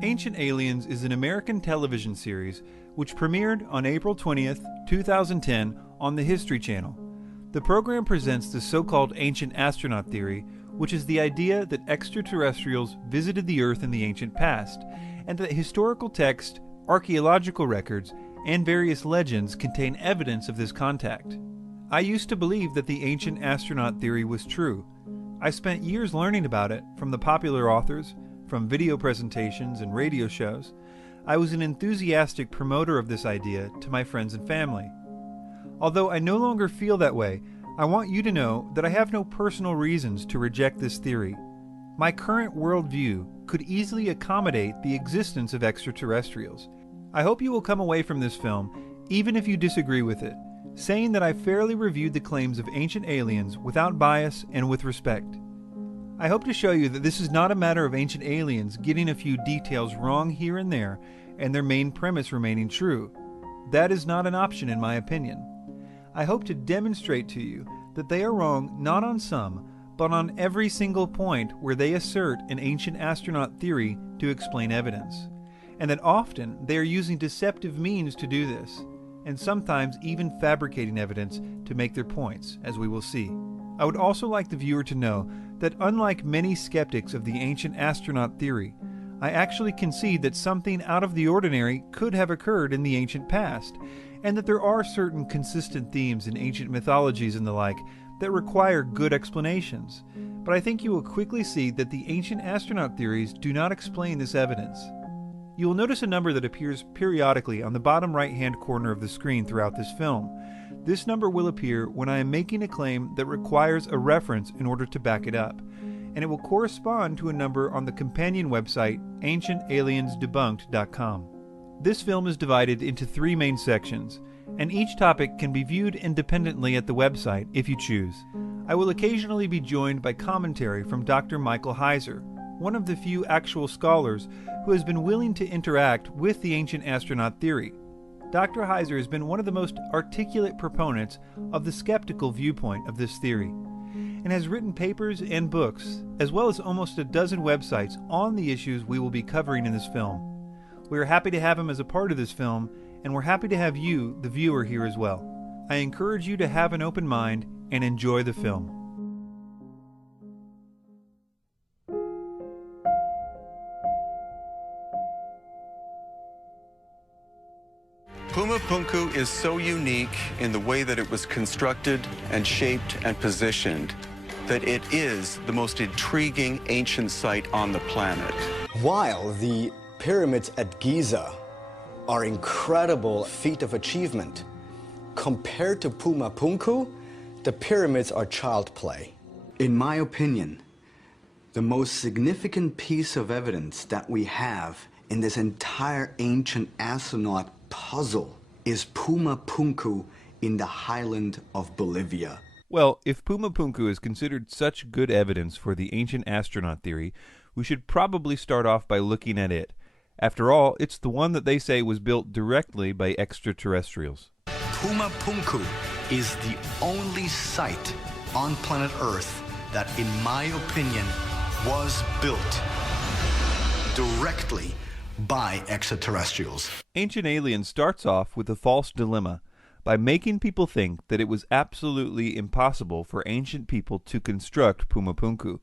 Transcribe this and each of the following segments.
Ancient Aliens is an American television series which premiered on April 20th, 2010 on the History Channel. The program presents the so-called ancient astronaut theory, which is the idea that extraterrestrials visited the Earth in the ancient past, and that historical texts, archaeological records, and various legends contain evidence of this contact. I used to believe that the ancient astronaut theory was true. I spent years learning about it from the popular authors, from video presentations and radio shows. I was an enthusiastic promoter of this idea to my friends and family. Although I no longer feel that way, I want you to know that I have no personal reasons to reject this theory. My current worldview could easily accommodate the existence of extraterrestrials. I hope you will come away from this film, even if you disagree with it, saying that I fairly reviewed the claims of ancient aliens without bias and with respect. I hope to show you that this is not a matter of ancient aliens getting a few details wrong here and there and their main premise remaining true. That is not an option in my opinion. I hope to demonstrate to you that they are wrong not on some, but on every single point where they assert an ancient astronaut theory to explain evidence, and that often they are using deceptive means to do this, and sometimes even fabricating evidence to make their points, as we will see. I would also like the viewer to know that unlike many skeptics of the ancient astronaut theory, I actually concede that something out of the ordinary could have occurred in the ancient past, and that there are certain consistent themes in ancient mythologies and the like that require good explanations. But I think you will quickly see that the ancient astronaut theories do not explain this evidence. You will notice a number that appears periodically on the bottom right-hand corner of the screen throughout this film. This number will appear when I am making a claim that requires a reference in order to back it up, and it will correspond to a number on the companion website ancientaliensdebunked.com. This film is divided into 3 main sections, and each topic can be viewed independently at the website if you choose. I will occasionally be joined by commentary from Dr. Michael Heiser, one of the few actual scholars who has been willing to interact with the ancient astronaut theory. Dr. Heiser has been one of the most articulate proponents of the skeptical viewpoint of this theory, and has written papers and books, as well as almost a dozen websites on the issues we will be covering in this film. We are happy to have him as a part of this film, and we're happy to have you, the viewer, here as well. I encourage you to have an open mind and enjoy the film. Pumapunku is so unique in the way that it was constructed and shaped and positioned that it is the most intriguing ancient site on the planet. While the pyramids at Giza are incredible feat of achievement, compared to Pumapunku, the pyramids are child play. In my opinion, the most significant piece of evidence that we have in this entire ancient astronaut puzzle is Pumapunku in the highland of Bolivia. Well, if Pumapunku is considered such good evidence for the ancient astronaut theory, we should probably start off by looking at it. After all, it's the one that they say was built directly by extraterrestrials. Pumapunku is the only site on planet Earth that, in my opinion, was built directly by extraterrestrials. Ancient Aliens starts off with a false dilemma by making people think that it was absolutely impossible for ancient people to construct Pumapunku,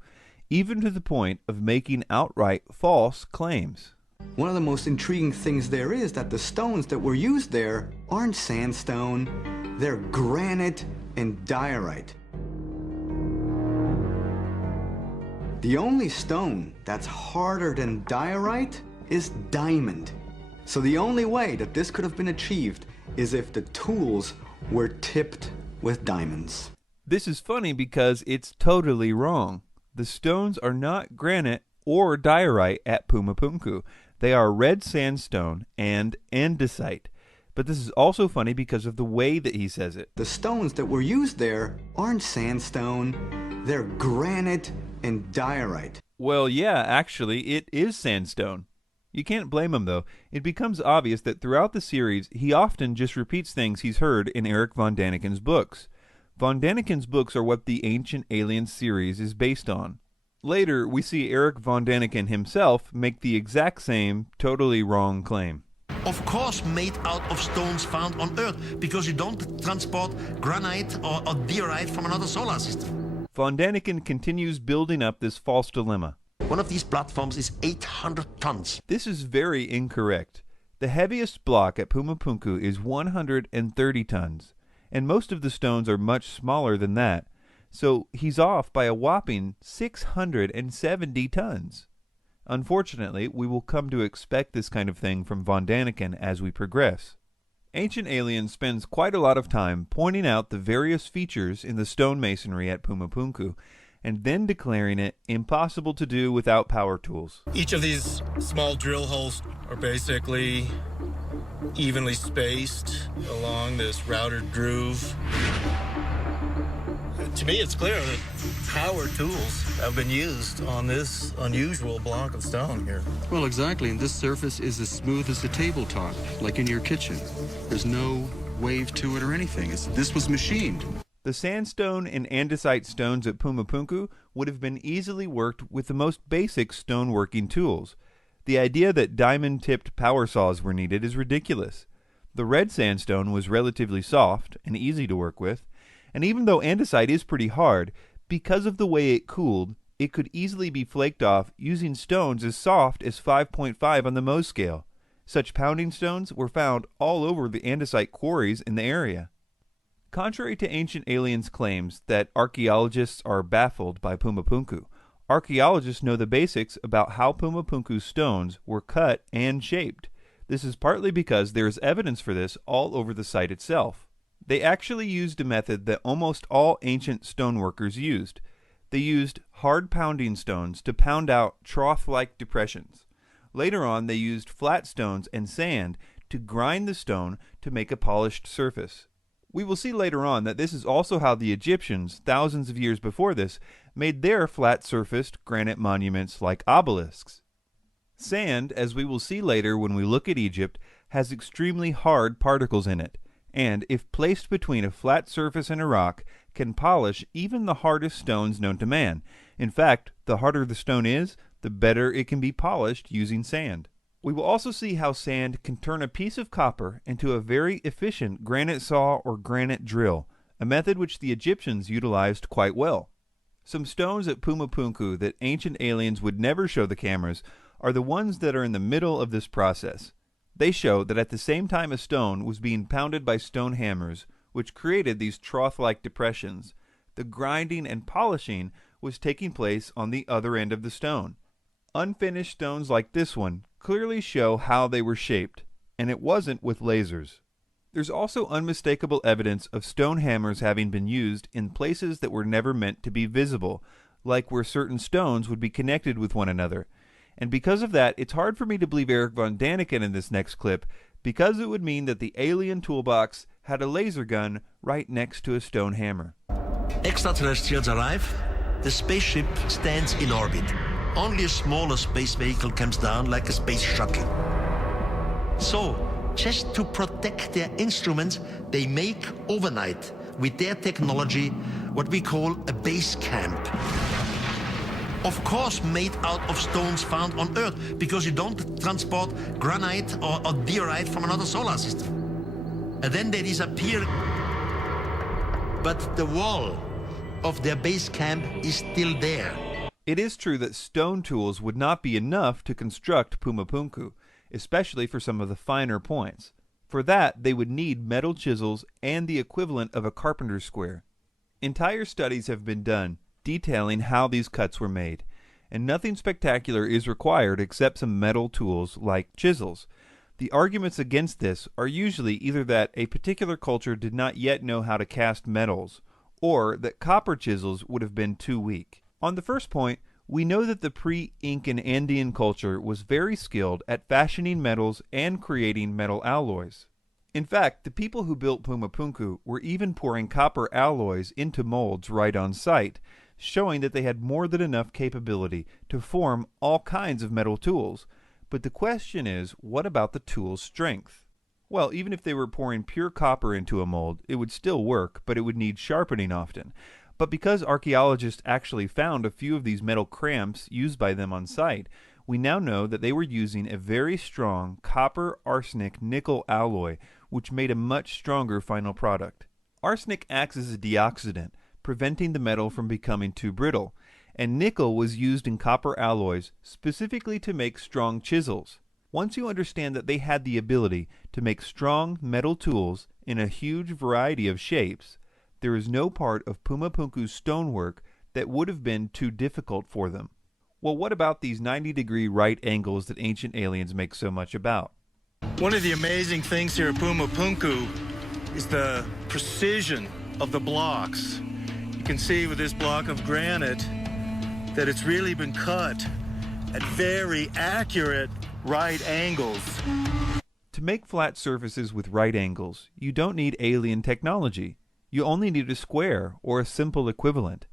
even to the point of making outright false claims. One of the most intriguing things there is that the stones that were used there aren't sandstone, they're granite and diorite. The only stone that's harder than diorite is diamond. So the only way that this could have been achieved is if the tools were tipped with diamonds. This is funny because it's totally wrong. The stones are not granite or diorite at Pumapunku. They are red sandstone and andesite. But this is also funny because of the way that he says it. The stones that were used there aren't sandstone, they're granite and diorite. Well, yeah, actually, it is sandstone. You can't blame him, though. It becomes obvious that throughout the series, he often just repeats things he's heard in Eric von Daniken's books. Von Daniken's books are what the Ancient Aliens series is based on. Later, we see Eric von Daniken himself make the exact same, totally wrong claim. Of course made out of stones found on Earth, because you don't transport granite or diorite from another solar system. Von Daniken continues building up this false dilemma. One of these platforms is 800 tons. This is very incorrect. The heaviest block at Pumapunku is 130 tons, and most of the stones are much smaller than that, so he's off by a whopping 670 tons. Unfortunately, we will come to expect this kind of thing from von Daniken as we progress. Ancient Aliens spends quite a lot of time pointing out the various features in the stonemasonry at Pumapunku, and then declaring it impossible to do without power tools. Each of these small drill holes are basically evenly spaced along this routed groove. To me, it's clear that power tools have been used on this unusual block of stone here. Well, exactly, and this surface is as smooth as a tabletop, like in your kitchen. There's no wave to it or anything. This was machined. The sandstone and andesite stones at Pumapunku would have been easily worked with the most basic stoneworking tools. The idea that diamond-tipped power saws were needed is ridiculous. The red sandstone was relatively soft and easy to work with, and even though andesite is pretty hard, because of the way it cooled, it could easily be flaked off using stones as soft as 5.5 on the Mohs scale. Such pounding stones were found all over the andesite quarries in the area. Contrary to Ancient Aliens' claims that archaeologists are baffled by Pumapunku, archaeologists know the basics about how Pumapunku's stones were cut and shaped. This is partly because there is evidence for this all over the site itself. They actually used a method that almost all ancient stoneworkers used. They used hard pounding stones to pound out trough-like depressions. Later on, they used flat stones and sand to grind the stone to make a polished surface. We will see later on that this is also how the Egyptians, thousands of years before this, made their flat-surfaced granite monuments like obelisks. Sand, as we will see later when we look at Egypt, has extremely hard particles in it, and if placed between a flat surface and a rock, can polish even the hardest stones known to man. In fact, the harder the stone is, the better it can be polished using sand. We will also see how sand can turn a piece of copper into a very efficient granite saw or granite drill, a method which the Egyptians utilized quite well. Some stones at Pumapunku that Ancient Aliens would never show the cameras are the ones that are in the middle of this process. They show that at the same time a stone was being pounded by stone hammers, which created these trough-like depressions, the grinding and polishing was taking place on the other end of the stone. Unfinished stones like this one clearly show how they were shaped, and it wasn't with lasers. There's also unmistakable evidence of stone hammers having been used in places that were never meant to be visible, like where certain stones would be connected with one another. And because of that, it's hard for me to believe Eric von Daniken in this next clip, because it would mean that the alien toolbox had a laser gun right next to a stone hammer. Extraterrestrials arrive, the spaceship stands in orbit. Only a smaller space vehicle comes down like a space shuttle. So, just to protect their instruments, they make overnight, with their technology, what we call a base camp. Of course made out of stones found on Earth, because you don't transport granite or diorite from another solar system. And then they disappear. But the wall of their base camp is still there. It is true that stone tools would not be enough to construct Pumapunku, especially for some of the finer points. For that, they would need metal chisels and the equivalent of a carpenter's square. Entire studies have been done detailing how these cuts were made, and nothing spectacular is required except some metal tools like chisels. The arguments against this are usually either that a particular culture did not yet know how to cast metals, or that copper chisels would have been too weak. On the first point, we know that the pre-Incan Andean culture was very skilled at fashioning metals and creating metal alloys. In fact, the people who built Pumapunku were even pouring copper alloys into molds right on site, showing that they had more than enough capability to form all kinds of metal tools. But the question is, what about the tool's strength? Well, even if they were pouring pure copper into a mold, it would still work, but it would need sharpening often. But because archaeologists actually found a few of these metal cramps used by them on site, we now know that they were using a very strong copper arsenic nickel alloy, which made a much stronger final product. Arsenic acts as a deoxidant, preventing the metal from becoming too brittle, and nickel was used in copper alloys specifically to make strong chisels. Once you understand that they had the ability to make strong metal tools in a huge variety of shapes, there is no part of Pumapunku's stonework that would have been too difficult for them. Well, what about these 90-degree right angles that ancient aliens make so much about? One of the amazing things here at Pumapunku is the precision of the blocks. You can see with this block of granite that it's really been cut at very accurate right angles. To make flat surfaces with right angles, you don't need alien technology. You only need a square or a simple equivalent.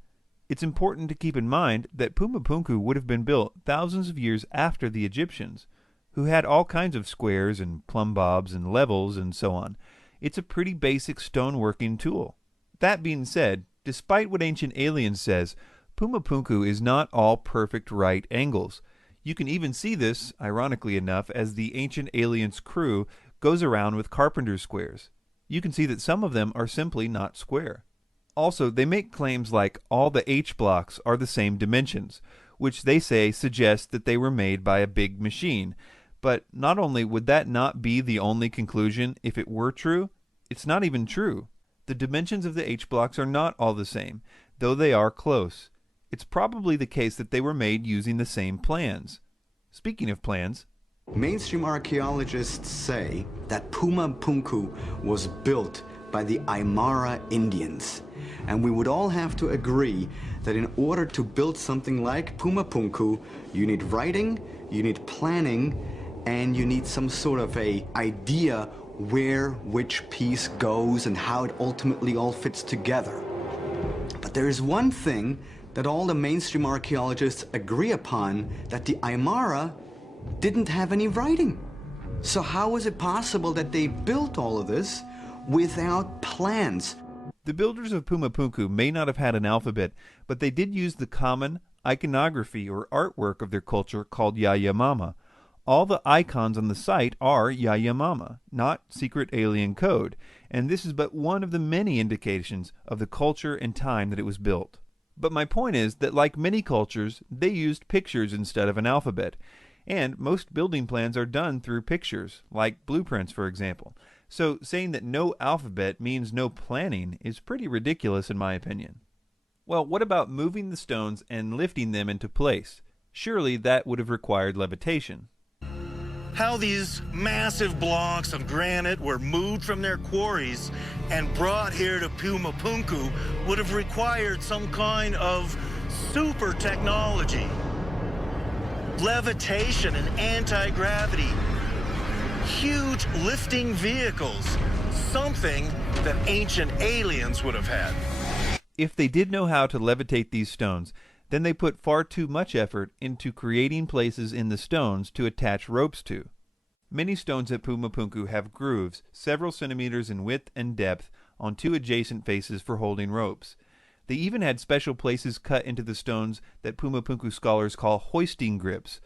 It's important to keep in mind that Pumapunku would have been built thousands of years after the Egyptians, who had all kinds of squares and plumb bobs and levels and so on. It's a pretty basic stoneworking tool. That being said, despite what Ancient Aliens says, Pumapunku is not all perfect right angles. You can even see this, ironically enough, as the Ancient Aliens crew goes around with carpenter's squares. You can see that some of them are simply not square. Also, they make claims like all the H blocks are the same dimensions, which they say suggests that they were made by a big machine. But not only would that not be the only conclusion if it were true, it's not even true. The dimensions of the H blocks are not all the same, though they are close. It's probably the case that they were made using the same plans. Speaking of plans, Mainstream archaeologists say that Pumapunku was built by the Aymara Indians. And we would all have to agree that in order to build something like Pumapunku, you need writing, you need planning, and you need some sort of a idea where which piece goes and how it ultimately all fits together. But there is one thing that all the mainstream archaeologists agree upon, that the Aymara didn't have any writing. So how is it possible that they built all of this without plans? the builders of Pumapunku may not have had an alphabet, but they did use the common iconography or artwork of their culture called Yayamama. All the icons on the site are Yayamama, not secret alien code, and this is but one of the many indications of the culture and time that it was built. But my point is that like many cultures, they used pictures instead of an alphabet, and most building plans are done through pictures, like blueprints for example. So saying that no alphabet means no planning is pretty ridiculous in my opinion. Well, what about moving the stones and lifting them into place? Surely that would have required levitation. How these massive blocks of granite were moved from their quarries and brought here to Pumapunku would have required some kind of super technology. Levitation and anti-gravity. Huge lifting vehicles. Something that ancient aliens would have had. If they did know how to levitate these stones, then they put far too much effort into creating places in the stones to attach ropes to. Many stones at Pumapunku have grooves several centimeters in width and depth on two adjacent faces for holding ropes. They even had special places cut into the stones that Pumapunku scholars call hoisting grips,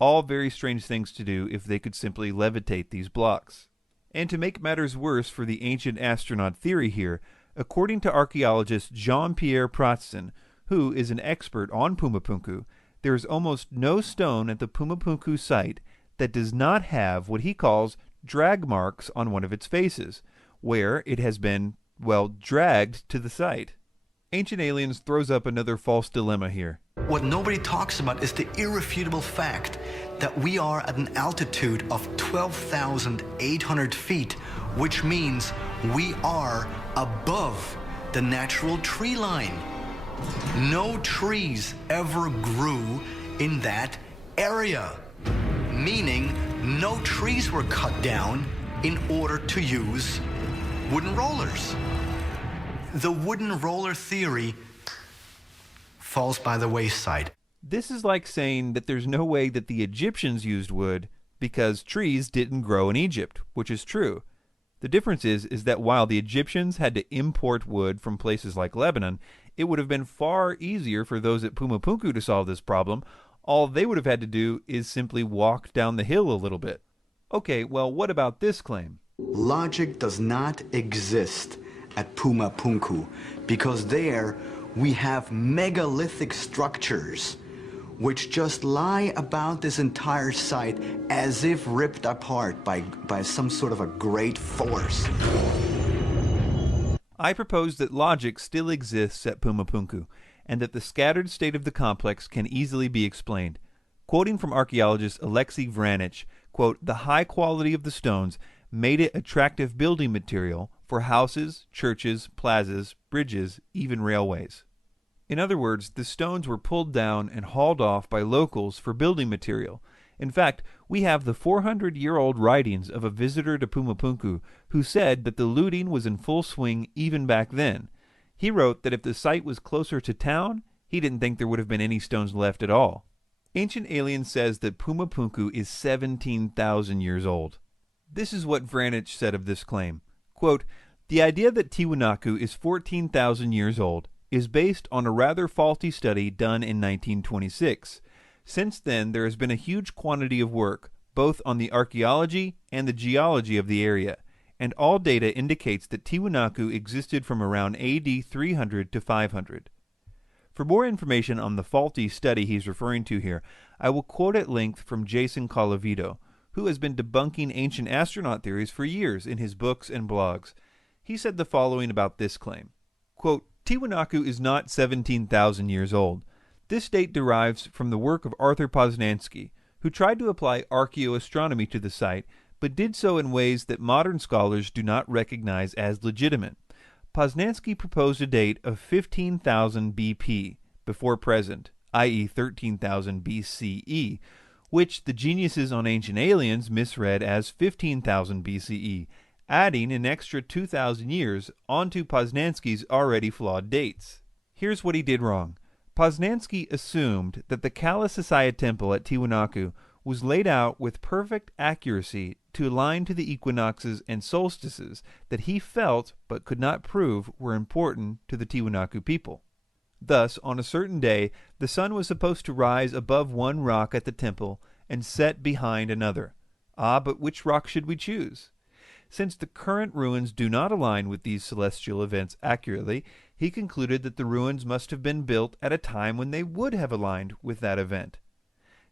all very strange things to do if they could simply levitate these blocks. And to make matters worse for the ancient astronaut theory here, according to archaeologist Jean-Pierre Pratzen, who is an expert on Pumapunku, there is almost no stone at the Pumapunku site that does not have what he calls drag marks on one of its faces, where it has been, well, dragged to the site. Ancient Aliens throws up another false dilemma here. What nobody talks about is the irrefutable fact that we are at an altitude of 12,800 feet, which means we are above the natural tree line. No trees ever grew in that area, meaning no trees were cut down in order to use wooden rollers. The wooden roller theory falls by the wayside. This is like saying that there's no way that the Egyptians used wood because trees didn't grow in Egypt, which is true. The difference is that while the Egyptians had to import wood from places like Lebanon, it would have been far easier for those at Pumapunku to solve this problem. All they would have had to do is simply walk down the hill a little bit. Okay, well, what about this claim? Logic does not exist at Pumapunku because there we have megalithic structures which just lie about this entire site as if ripped apart by some sort of a great force. I propose that logic still exists at Pumapunku, and that the scattered state of the complex can easily be explained. Quoting from archaeologist Alexei Vranich, quote, "The high quality of the stones made it attractive building material for houses, churches, plazas, bridges, even railways." In other words, the stones were pulled down and hauled off by locals for building material. In fact, we have the 400-year-old writings of a visitor to Pumapunku who said that the looting was in full swing even back then. He wrote that if the site was closer to town, he didn't think there would have been any stones left at all. Ancient Alien says that Pumapunku is 17,000 years old. This is what Vranich said of this claim. Quote, "The idea that Tiwanaku is 14,000 years old is based on a rather faulty study done in 1926. Since then, there has been a huge quantity of work, both on the archaeology and the geology of the area, and all data indicates that Tiwanaku existed from around AD 300 to 500. For more information on the faulty study he's referring to here, I will quote at length from Jason Colavito, who has been debunking ancient astronaut theories for years in his books and blogs. He said the following about this claim. Quote, "Tiwanaku is not 17,000 years old. This date derives from the work of Arthur Poznański, who tried to apply archaeoastronomy to the site, but did so in ways that modern scholars do not recognize as legitimate. Poznański proposed a date of 15,000 BP, before present, i.e. 13,000 BCE, which the geniuses on Ancient Aliens misread as 15,000 BCE, adding an extra 2,000 years onto Poznański's already flawed dates. Here's what he did wrong. Poznański assumed that the Kala Sasaya temple at Tiwanaku was laid out with perfect accuracy to align to the equinoxes and solstices that he felt but could not prove were important to the Tiwanaku people. Thus, on a certain day, the sun was supposed to rise above one rock at the temple and set behind another. Ah, but which rock should we choose? Since the current ruins do not align with these celestial events accurately, he concluded that the ruins must have been built at a time when they would have aligned with that event.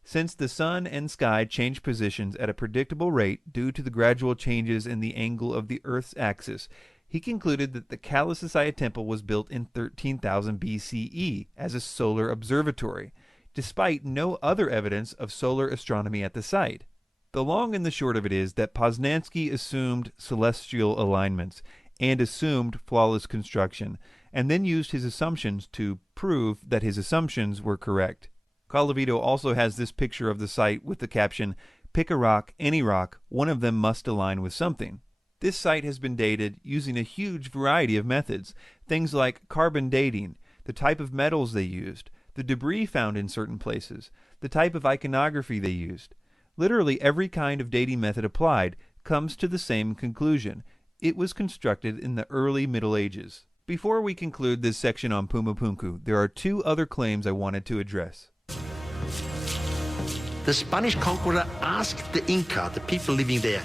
Since the sun and sky change positions at a predictable rate due to the gradual changes in the angle of the Earth's axis, he concluded that the Kala Sasaya temple was built in 13,000 BCE as a solar observatory, despite no other evidence of solar astronomy at the site. The long and the short of it is that Poznański assumed celestial alignments and assumed flawless construction, and then used his assumptions to prove that his assumptions were correct. Colavito also has this picture of the site with the caption, "Pick a rock, any rock, one of them must align with something." This site has been dated using a huge variety of methods, things like carbon dating, the type of metals they used, the debris found in certain places, the type of iconography they used. Literally every kind of dating method applied comes to the same conclusion. It was constructed in the early Middle Ages. Before we conclude this section on Pumapunku, there are two other claims I wanted to address. The Spanish conqueror asked the Inca, the people living there,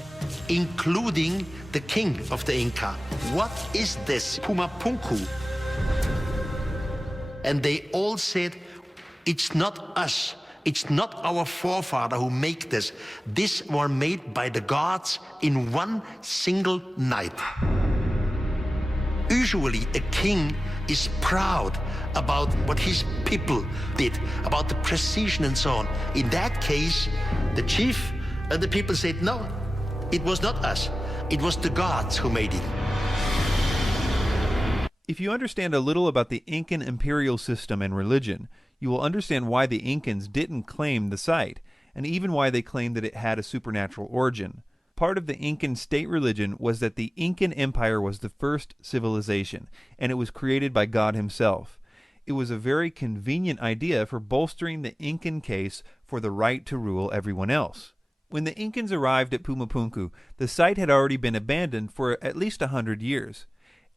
including the king of the Inca, "What is this Pumapunku?" And they all said, "It's not us. It's not our forefather who make this. This were made by the gods in one single night." Usually a king is proud about what his people did, about the precision and so on. In that case, the chief and the people said, no, it was not us. It was the gods who made it. If you understand a little about the Incan imperial system and religion, you will understand why the Incans didn't claim the site, and even why they claimed that it had a supernatural origin. Part of the Incan state religion was that the Incan Empire was the first civilization, and it was created by God himself. It was a very convenient idea for bolstering the Incan case for the right to rule everyone else. When the Incans arrived at Pumapunku, the site had already been abandoned for at least 100 years.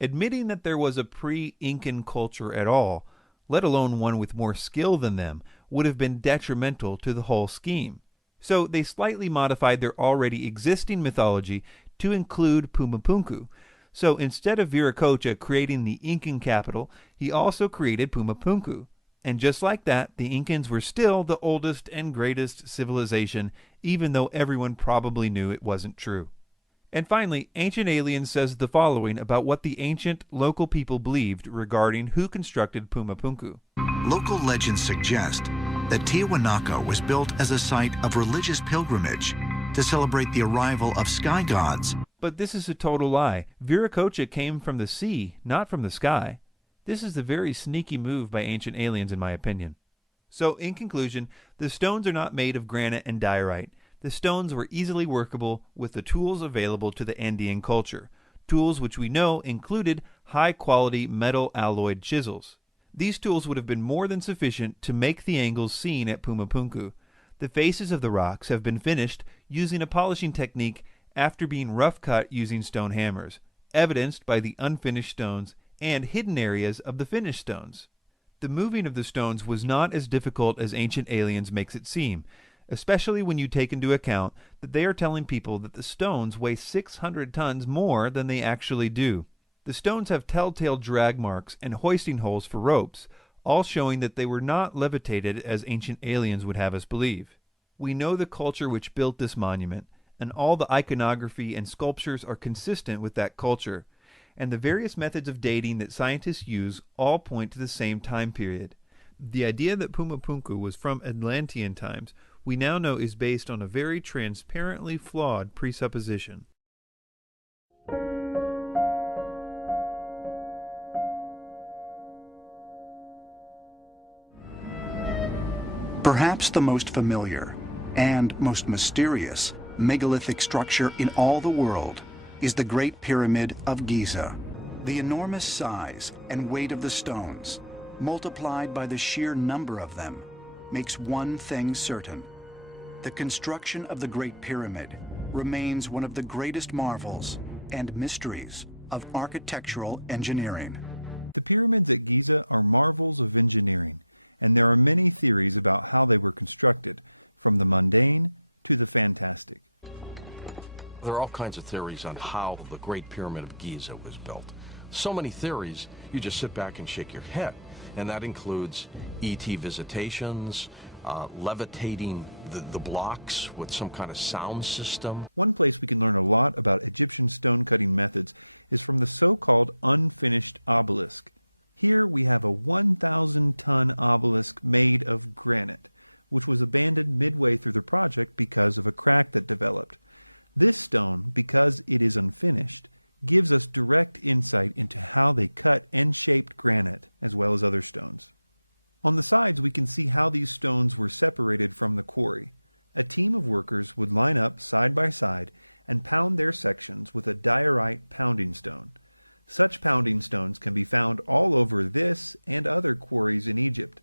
Admitting that there was a pre-Incan culture at all, let alone one with more skill than them, would have been detrimental to the whole scheme. So they slightly modified their already existing mythology to include Pumapunku. So instead of Viracocha creating the Incan capital, he also created Pumapunku. And just like that, the Incans were still the oldest and greatest civilization, even though everyone probably knew it wasn't true. And finally, Ancient Aliens says the following about what the ancient local people believed regarding who constructed Pumapunku. Local legends suggest that Tiwanaku was built as a site of religious pilgrimage to celebrate the arrival of sky gods. But this is a total lie. Viracocha came from the sea, not from the sky. This is a very sneaky move by Ancient Aliens, in my opinion. So, in conclusion, the stones are not made of granite and diorite. The stones were easily workable with the tools available to the Andean culture, tools which we know included high-quality metal alloyed chisels. These tools would have been more than sufficient to make the angles seen at Pumapunku. The faces of the rocks have been finished using a polishing technique after being rough-cut using stone hammers, evidenced by the unfinished stones and hidden areas of the finished stones. The moving of the stones was not as difficult as Ancient Aliens makes it seem, especially when you take into account that they are telling people that the stones weigh 600 tons more than they actually do. The stones have telltale drag marks and hoisting holes for ropes, all showing that they were not levitated as Ancient Aliens would have us believe. We know the culture which built this monument, and all the iconography and sculptures are consistent with that culture, and the various methods of dating that scientists use all point to the same time period. The idea that Pumapunku was from Atlantean times we now know is based on a very transparently flawed presupposition. Perhaps the most familiar and most mysterious megalithic structure in all the world is the Great Pyramid of Giza. The enormous size and weight of the stones, multiplied by the sheer number of them, makes one thing certain. The construction of the Great Pyramid remains one of the greatest marvels and mysteries of architectural engineering. The pyramids at Giza are marvels of engineering, and there are many theories about how they were constructed, from the mundane to the fantastic. There are all kinds of theories on how the Great Pyramid of Giza was built. So many theories, you just sit back and shake your head. And that includes ET visitations, levitating the blocks with some kind of sound system. One place we can learn a lot about Egyptian stone-cutting methods is from the so-called unfinished obelisk. Here we have a 1,000-ton obelisk made of granite, which was abandoned midway through the project because of a crack that developed. This stone, because it is unfinished, gives us direct insight into how they cut and shaped granite, as well as other stones. On the sides we can see how these stones were separated from the quarry. A team of workers would line up side by side and pound their sections with a diorite pounding stone. Such pounding stones can be found all over this and other quarries in Egypt.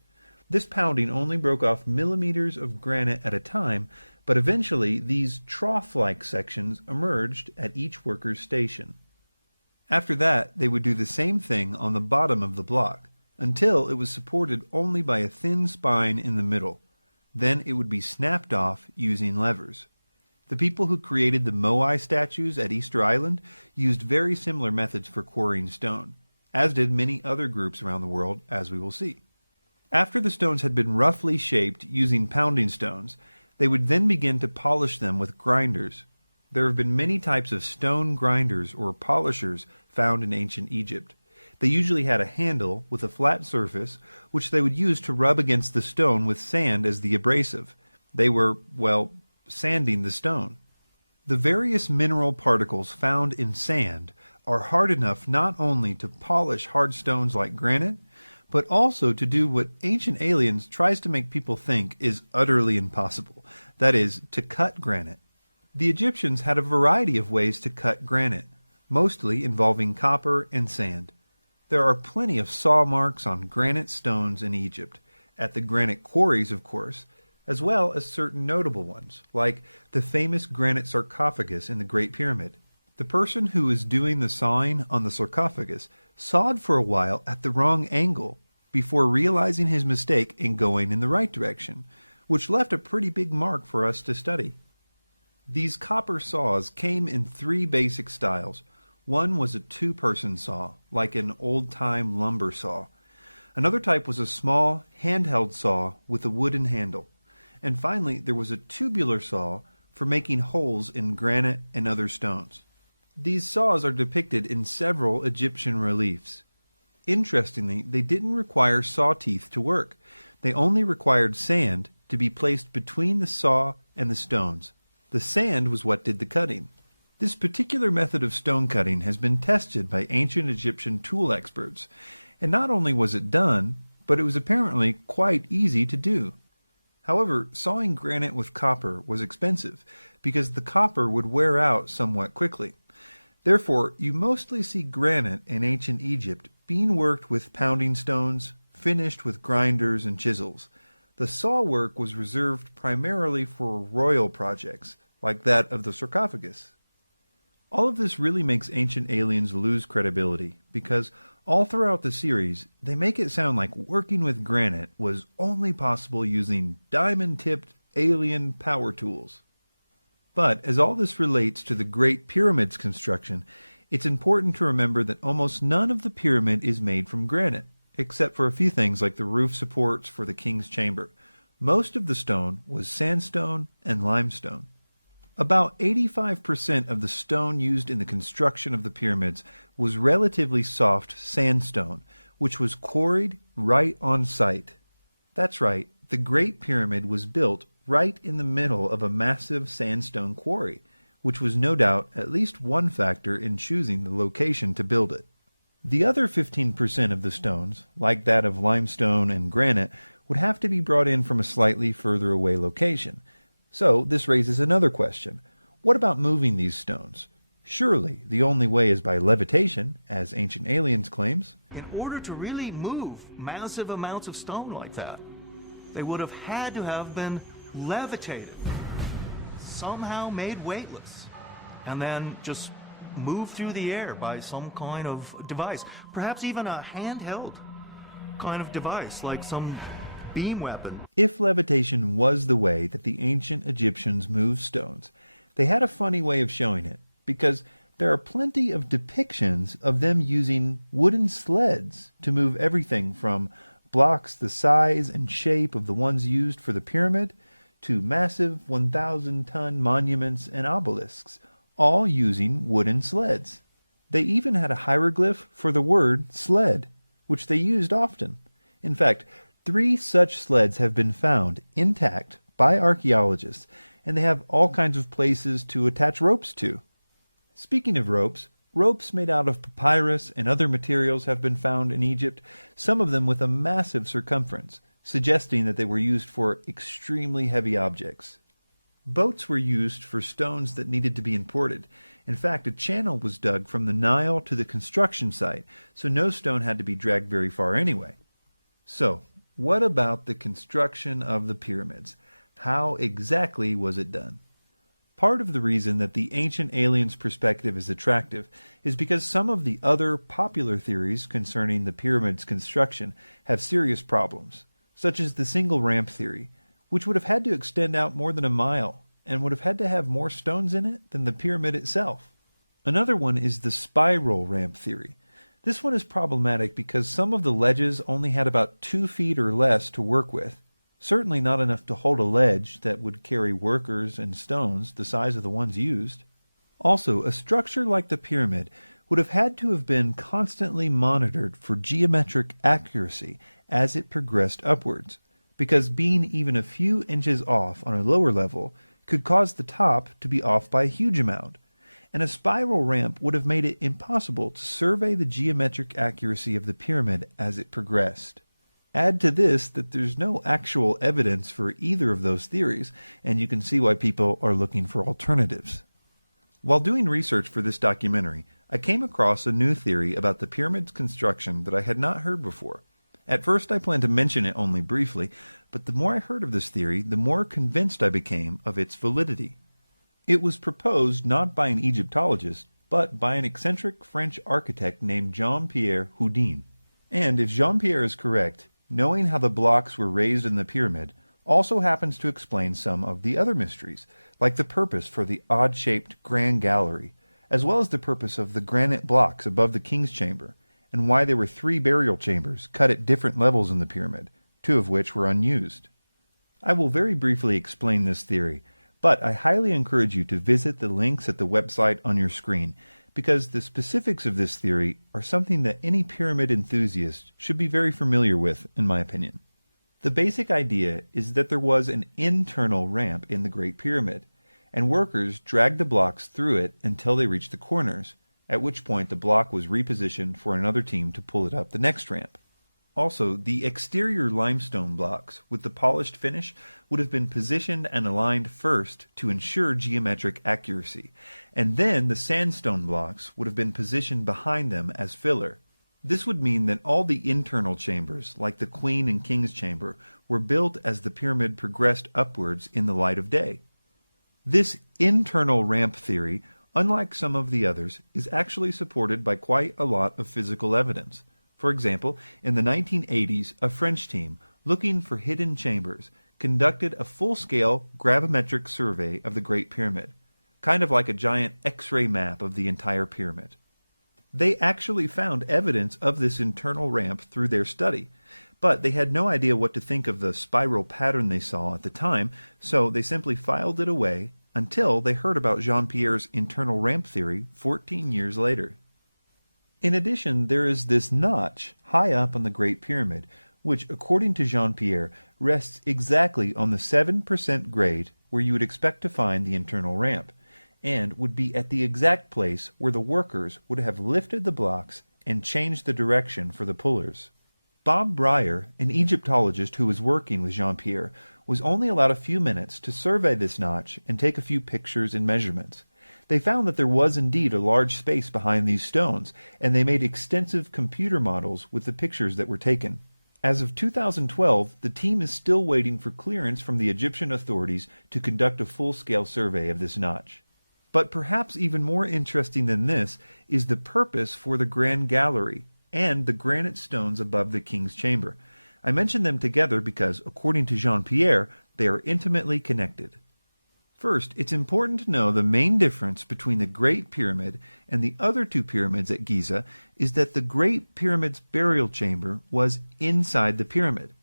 This pounding only broke off millimeters of granite at a time, but eventually these trough-like sections emerged at each worker's station. After that, they would do the same thing on the bottom of the block, until it was supported only by a thin spine in the middle. Then it would be snapped off using levers. The people who created the Moai statues at Easter Island used very similar methods for quarrying stone, as did many other groups around the world, as we will see. After the stones had been roughly shaped using pounding stones, they would then begin to polish them with grinders. There have been many types of stone grinders or polishers found in ancient Egypt. They usually had a handle with a flat surface, which they would use to rub against the stone with sand as the abrasive. They were, well, sanding the stone. The various mineral particles found in sand are hard enough not only to polish hard stones like granite, but also to do what Ancient Aliens tries to make people think is utterly impossible, that is, to cut granite. The Egyptians had a variety of ways to cut granite, mostly involving copper and sand. There are plenty of saw marks on granite stones in Egypt, at the granite quarries, of course, as well as certain notable ones, like the famous granite sarcophagus in the Great Pyramid. The person who was doing the sawing on the sarcophagus sawed for a while at the wrong angle before realizing his mistake and going in the right direction, which left a pretty big mark for us to study. These copper saws came in 3 basic styles. One was a 2-person saw, like an old-time lumber saw. Another type was a small, handheld saw with a wooden handle. And finally, there was a tubular saw for making holes in granite and other stones. These saws are depicted in several Egyptian reliefs. Interestingly, they didn't require saw teeth to work. They only required sand to be placed between the saw and the stones. The sand was what did the cutting. This particular method of stone cutting has been tested by ancient Egyptian tool experts, and not only was it done, but it was apparently quite easy to do. However, sawing granite with copper was expensive, because the copper would wear out somewhat quickly. Therefore, you mostly see granite in ancient Egypt being worked with pounding stones, finished with grinders and chisels. The saw work was reserved primarily for royal projects, like that of the sarcophagus. All of this really makes Ancient Aliens lose credibility, because all throughout the series, they make it sound like working with granite was only possible using diamond-tipped alien power tools. But as all this relates to the Great Pyramid's construction, it's important to remember that almost none of the pyramid is made from granite, except for a few things like the roof supports for the king's chamber. Most of the stone was sandstone and limestone. About 85% of the stone used in the construction of the pyramids was relatively soft sandstone, which was quarried right on site. That's right, the Great Pyramid was built right in the middle of a massive sandstone quarry, which was no doubt at least one factor in choosing the location to build it. The other 15% of the stones, like that of limestone and granite, would have to be brought in from a slightly further away location. So this raises another question. What about moving these stones? Surely the only way is by levitation, as Ancient Aliens claims. In order to really move massive amounts of stone like that, they would have had to have been levitated, somehow made weightless, and then just moved through the air by some kind of device, perhaps even a handheld kind of device, like some beam weapon. If levitation was the way that the ancient Egyptians moved stones, they had a funny way of showing it, because there are plenty of depictions of them using wooden sleds to move everything from blocks the size and shape of the ones used for the pyramid to massive 1,000-ton monuments and obelisks, all using wooden sleds. They even had a hieroglyph for the word sled, which they used often. In fact, 3 such sleds have been found intact by archaeologists, and they have all kinds of places to attach ropes to. Speaking of ropes, ropes made out of papyrus and other materials have been found in Egypt, some of them with a massive circumference, suggesting that they were used for extremely heavy objects. Boats were used for stones that needed to be imported. In fact, a channel was dug from the Nile to the construction site, so no stone had to be dragged very far anyway. So, what about the construction of the pyramids? How exactly was it done? Part of the reason that the Ancient Aliens perspective is attractive is because some of the other popular theories concerning the pyramid's construction have serious problems, such as the single ramp theory, which would have had to extend out more than a mile and would have had to have more stones in it than the pyramid itself. Another one is the spiral ramp theory. This one is problematic because some of the ledges only had about 2 feet or less to work with, certainly not enough to hold a ledge that would carry workers and stones the size of the ones used. Also, a structure like the pyramid would have had to have been constantly monitored for geometric accuracy as it progressed upwards, because being even a few inches off on a lower level could cause the top to be off by a huge amount, and a spiral ramp would have made it impossible to survey the geometric accuracy of the pyramid as it progressed. Add to this that there's no actual evidence for either of those theories, and you can see why people are looking for alternatives. While doing research for this documentary, I came across a new theory about the pyramid's construction that I had not heard before. At first I planned to mention it only briefly, but the more I heard of this theory, the more convinced I became of its validity. It was proposed not by an Egyptologist, but by an eccentric French architect named Jean-Pierre Houdin. And if Jean-Pierre is correct, knowing how the blocks were raised in the pyramid also happens to explain some of the other mysteries, like the purpose for the odd-shaped grand gallery, as well as the purpose of the granite blocks above the king's chamber, and why there were 3 burial chambers cut at different levels in the pyramid, 2 of which were unused. I will very briefly explain this theory, but I highly encourage you to visit the links at the website on your screen, because the specifics of this theory are something that any pyramid enthusiast should be very familiar with, in my opinion. The basic idea is that there was an internal ramp in the Great Pyramid, and workers dragged the blocks through it until they reached the corners, at which point the block was repositioned for another team to pull it up the next ramp. Also, the exterior limestone blocks with the polished finish would have been positioned and aligned first to ensure geometric accuracy, and then the sandstone blocks would have been positioned behind them as filler. This would mean that all the internal chambers, like the Queen and King's chamber, were built as the pyramid progressed upwards in the light of day. This internal ramp theory, unlike some of the others, is actually supported by quite a lot of physical evidence. For example, in the 1980s, a French team, looking for hidden chambers, conducted a full-scale gravimetric survey of the Great Pyramid, kind of like a giant X-ray map of the entire pyramid. They actually found evidence of this internal ramp through their study, but they had no idea what to think of the spiral pattern they saw at the time, so they simply filed it away until they heard about Jean-Pierre's internal ramp theory 14 years later. In addition, there is this notch high up on the Great Pyramid, which, according to Jean-Pierre, rests exactly on the 7% grade where you would expect to find the internal ramp, and would be at the exact place where the workers would have lifted the blocks and changed the direction for the pullers. Bob Breyer, an Egyptologist who was working with Jean-Pierre, was only allowed a few minutes to survey this notch and take a few pictures and measurements. They found that there was indeed a large space behind these stones, and they made extensive computer models with the pictures that were taken. As of 2012, the team is still waiting for clearance from the Egyptian authorities to conduct a full-scale survey of this notch. But perhaps even more interesting than this is the purpose for the Grand Gallery and the granite stones above the king's chamber. I mention them together because, according to Jean-Pierre, they are intimately connected. First, it's important to know the main difference between the Great Pyramid and the other 2 pyramids at Giza is that the Great Pyramid's burial chamber was inside the pyramid.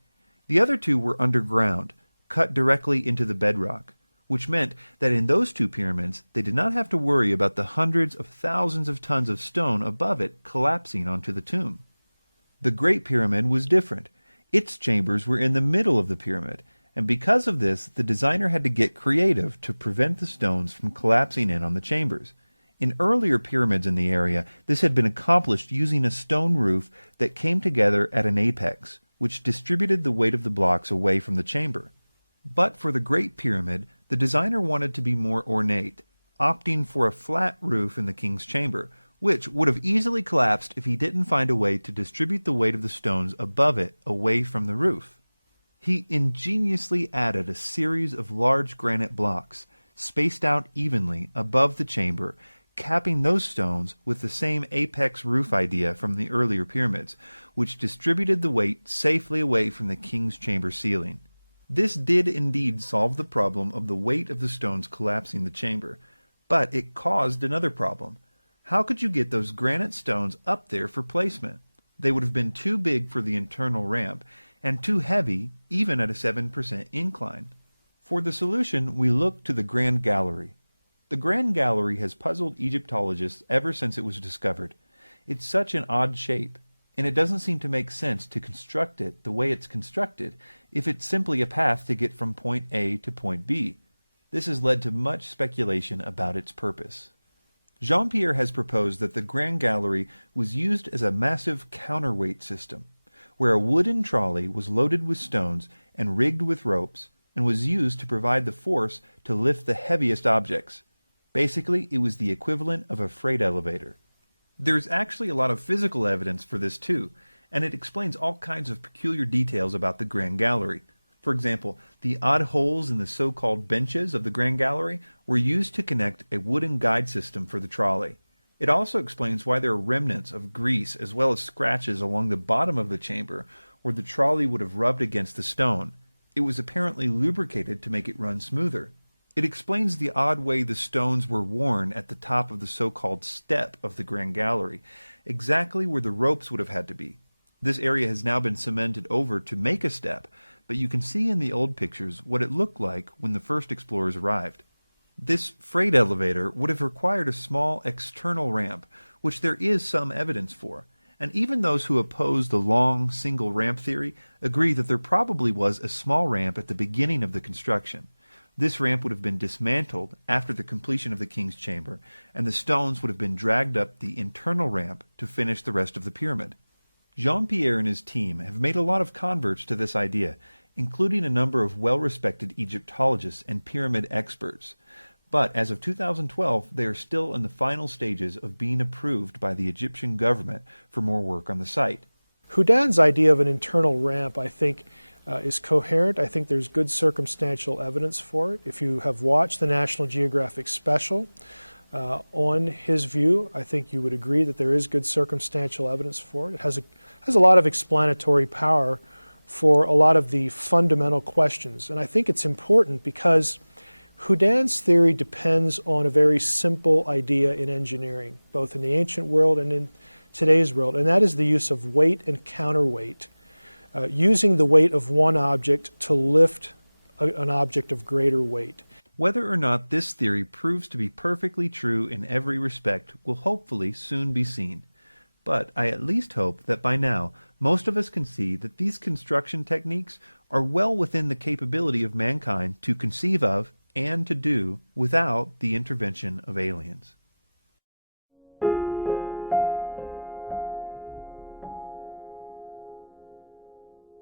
The other 2 were underground, cut directly into the bedrock, which meant that in those 2 pyramids they did not have to worry about the hundreds of thousands of tons of stone above it collapsing onto the tomb. The Great Pyramid was different. Its chambers were in the middle of the pyramid, and because of this, the designer had to get creative to prevent the stones from collapsing in on the chambers. In earlier pyramids in the area, this had been accomplished using a stone roof that came together at an apex, which distributed the weight of the blocks away from the chamber. But for the Great Pyramid, the designer wanted to be more ornate, opting for a flat roof in the king's chamber, which would have easily collapsed if he didn't find a way to distribute the weight of the stones above it away from the roof. He ingeniously added a series of large granite blocks, spaced out evenly above the chamber, capping those stones with the same apex roof idea from the earlier pyramids, which distributed the weight safely away from the king's chamber ceiling. This did indeed solve the problem of the weight of the stones collapsing the chamber, but it caused another problem. How could you get those granite stones up there for placement? They would have been too big for the internal ramp, and too heavy even at a 7% incline. For the solution, we looked to the Grand Gallery. The Grand Gallery has puzzled Egyptologists ever since it was discovered. It's such an odd shape, and it doesn't seem to make sense to construct it the way it's constructed if it's simply a path to get from point A to point B. This has led to much speculation about its purpose. Jean-Pierre has proposed that the Grand Gallery was used as a massive counterweight system, where a wooden trolley was loaded with stones and rigged with ropes, and was used to provide the force to lift the heaviest objects. Basically, it was the equivalent of a freight elevator. There's actually a lot of physical evidence for this too, and it explains all kinds of peculiar details about the Grand Gallery. For example, the odd holes in the so-called benches of the Grand Gallery were used to connect a wooden guide system for the trolley. It also explains why there are remnants of grease as well as scratches along the bottom of the chamber where the trolley would have rubbed against the stone. It was apparently lubricated to make it run smoother. It explains the odd way the stones were worn at the top of the so-called step of the Grand Gallery, exactly where the ropes would have had to be. This area has now been cemented over to make a step, but you can see in the old pictures what it looked like when the first explorers arrived. This freight elevator would have required a small external ramp, which there is some evidence for, and even those who oppose the long, single ramp theory agree that there probably was a small ramp at the beginning of the construction. This ramp would have been dismantled after the completion of the king's chamber, and the stones would have been dragged up the internal ramp to finish the rest of the pyramid. Jean-Pierre and his team have made a lot of converts to this idea, including a number of well-respected Egyptologists and pyramid experts. But as of 2012, they are still in the final stages of being approved by the Egyptian government for more work on the site. Houdin's idea of an internal ramp, I think, is coherent. I think there's good circumstantial evidence for it. If you have watched the National Geographic special on his view, I think you would agree that there is good circumstantial evidence for it. It has a lot of explanatory power for a lot of the fundamental questions. And I think it's important because Houdin's theory depends on a very simple idea in engineering, both in the ancient world and in today's world, and that is the use of weight and counterweight, using the weight of one object to lift an object of greater weight. Whether or not this theory proves to be perfectly true in every respect will hopefully soon be seen. But I at least hope that by now most of us can see that these construction techniques are well within the capability of mankind to conceive of and to do without the intervention of aliens.